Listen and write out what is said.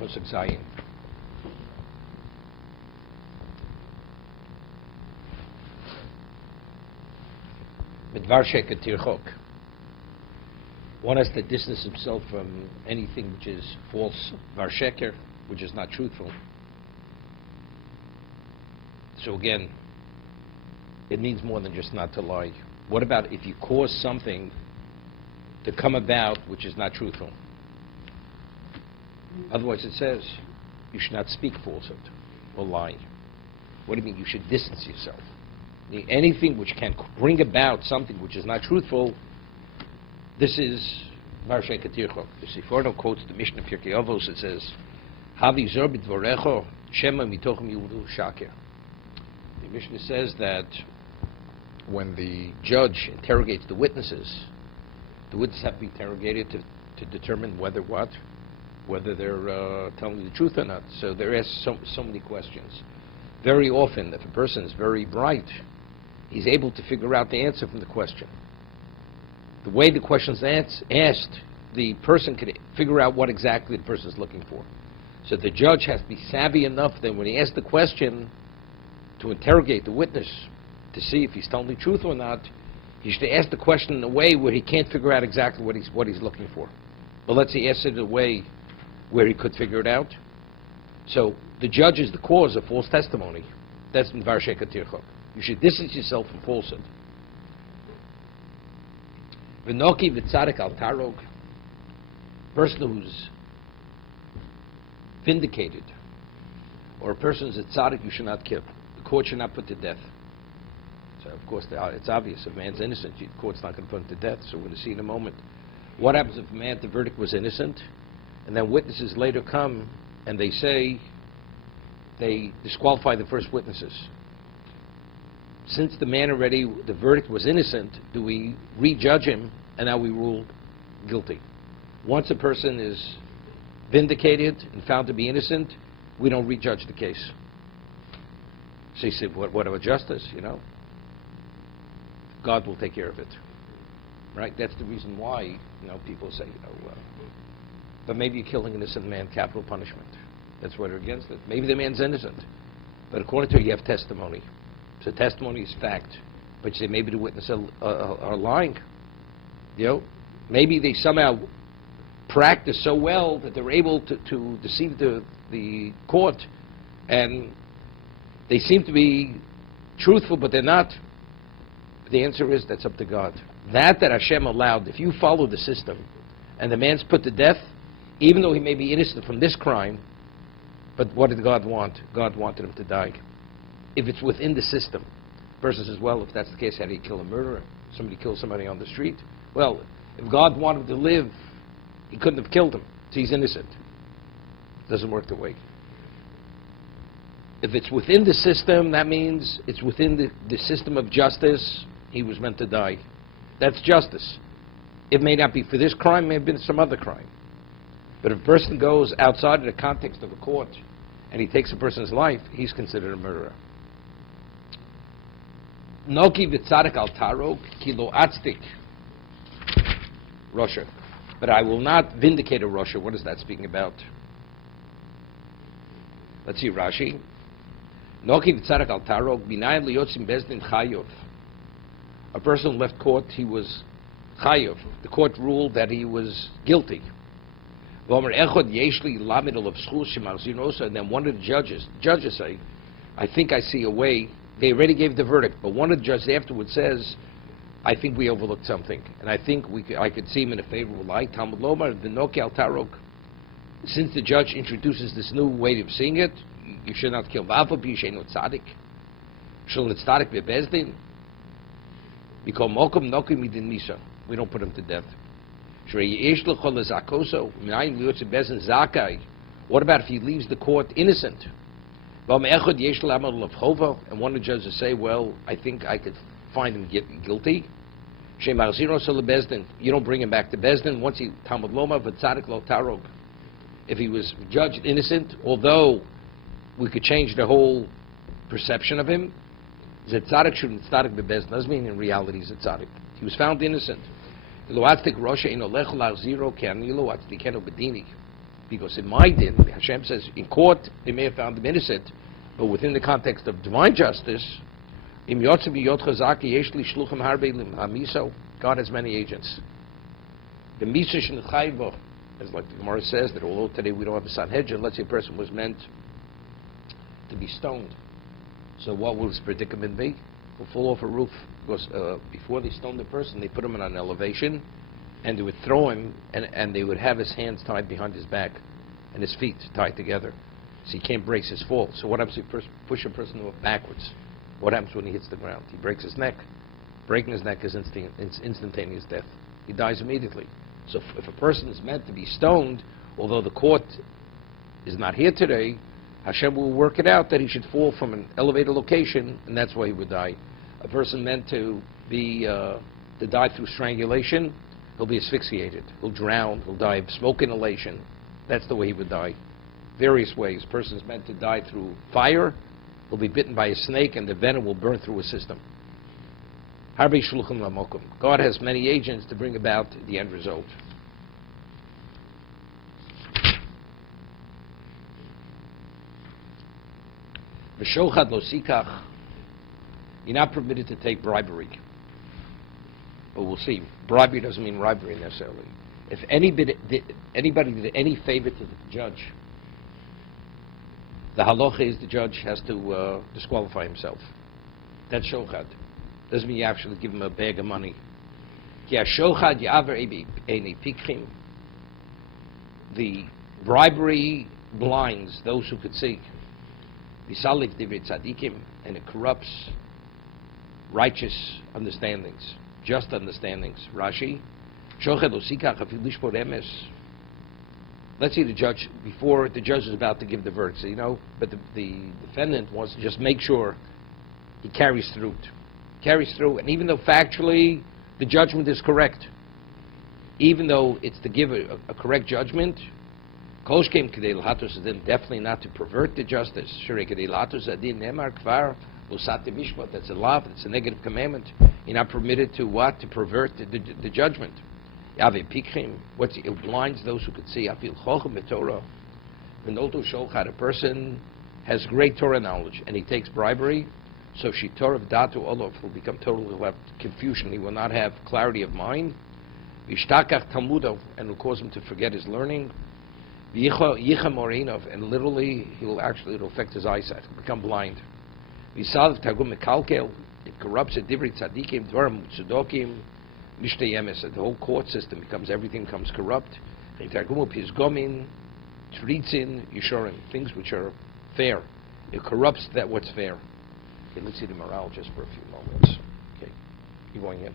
Pasuk Zayin. Midvar Sheker Tirchok. One has to distance himself from anything which is false, Var Sheker, which is not truthful. So again, it means more than just not to lie. What about if you cause something to come about which is not truthful? Otherwise it says you should not speak falsehood or lie. What do you mean? You should distance yourself. Anything which can bring about something which is not truthful, this is Marshei Katirchok. The Seforno quotes the Mishnah Pirkei Avos. It says, Havi zor b'dvorecho shema mitochem yudu shaker. The Mishnah says that when the judge interrogates the witnesses have to be interrogated to determine whether they're telling the truth or not. So they're asked so many questions. Very often, if a person is very bright, he's able to figure out the answer from the question. The way the question is asked, the person can figure out what exactly the person is looking for. So the judge has to be savvy enough that when he asks the question to interrogate the witness to see if he's telling the truth or not, he should ask the question in a way where he can't figure out exactly what he's looking for. But let's say he asks it in a way where he could figure it out. So the judge is the cause of false testimony. That's in Var Sheker Tirchok. You should distance yourself from falsehood. V'noki v'tzadik al tarog. Person who's vindicated, or a person who's a tzaddik, you should not kill. The court should not put to death. So, of course, it's obvious. If a man's innocent, the court's not going to put him to death. So we're going to see in a moment. What happens if the verdict was innocent, and then witnesses later come and they say they disqualify the first witnesses? Since the verdict was innocent, do we rejudge him and now we rule guilty? Once a person is vindicated and found to be innocent, we don't rejudge the case. So you say, what about justice, God will take care of it, right? That's the reason why, people say, but maybe you're killing an innocent man, capital punishment. That's why they're against it. Maybe the man's innocent, but according to you, you have testimony. So testimony is fact, but you say maybe the witnesses are lying. Maybe they somehow practice so well that they're able to deceive the court, and they seem to be truthful, but they're not. The answer is that's up to God. That Hashem allowed, if you follow the system, and the man's put to death, even though he may be innocent from this crime, but what did God want? God wanted him to die. If it's within the system, the person says, well, if that's the case, how do you kill a murderer? Somebody kills somebody on the street. Well, if God wanted him to live, he couldn't have killed him, so he's innocent. It doesn't work the way. If it's within the system, that means it's within the system of justice. He was meant to die. That's justice. It may not be for this crime, it may have been some other crime. But if a person goes outside of the context of a court and he takes a person's life, he's considered a murderer. Noki v'tzadik al tarog kilo atzdik Russia. But I will not vindicate a Russia. What is that speaking about? Let's see Rashi. Noki v'tzadik al tarog b'nayin liyotzim bezdin chayov. A person left court, he was chayov. The court ruled that he was guilty. And then one of the judges say, I think I see a way. They already gave the verdict, but one of the judges afterwards says, I think we overlooked something, and I think I could see him in a favorable light. Talmud Lomar, the Noki al Tarok. Since the judge introduces this new way of seeing it, you should not kill. We don't put him to death. What about if he leaves the court innocent? And one of the judges say, well, I think I could find him guilty. You don't bring him back to Bezdin. Once he Talmud Loma v'tzadik lo tarog. If he was judged innocent, although we could change the whole perception of him, zetzadik shouldn't tzadik bebezdin. Doesn't mean in reality he's a tzaddik. He was found innocent. Because in my din, Hashem says, in court, they may have found him innocent, but within the context of divine justice, God has many agents. The Misa Shenchayvo, as like the Gemara says, that although today we don't have a Sanhedrin, let's say a person was meant to be stoned. So what will his predicament be? He'll fall off a roof. Because before they stoned the person, they put him on an elevation, and they would throw him, and they would have his hands tied behind his back, and his feet tied together, so he can't brace his fall. So what happens if you push a person backwards? What happens when he hits the ground? He breaks his neck. Breaking his neck is instantaneous death. He dies immediately. So if a person is meant to be stoned, although the court is not here today, Hashem will work it out that he should fall from an elevated location, and that's why he would die. A person meant to die through strangulation, he'll be asphyxiated, he'll drown, he'll die of smoke inhalation. That's the way he would die. Various ways. A person is meant to die through fire, he'll be bitten by a snake, and the venom will burn through his system. God has many agents to bring about the end result. You're not permitted to take bribery. But we'll see. Bribery doesn't mean robbery necessarily. If anybody did any favor to the judge, the halacha is the judge has to disqualify himself. That's shochad. Doesn't mean you actually give him a bag of money. The bribery blinds those who could see. And it corrupts righteous understandings, just understandings. Rashi, let's see the judge, before the judge is about to give the verdict, but the defendant wants to just make sure he carries through, and even though factually the judgment is correct, even though it's to give a correct judgment, definitely not to pervert the justice. That's a law, it's a negative commandment. You're not permitted to what? To pervert the judgment. It blinds those who could see. A person has great Torah knowledge and he takes bribery, so will become totally, will have confusion. He will not have clarity of mind. And will cause him to forget his learning. And literally, it'll affect his eyesight. He'll become blind. It corrupts it. The whole court system everything becomes corrupt. Things which are fair. It corrupts that what's fair. Okay, let's see the morale just for a few moments. Okay, you going in?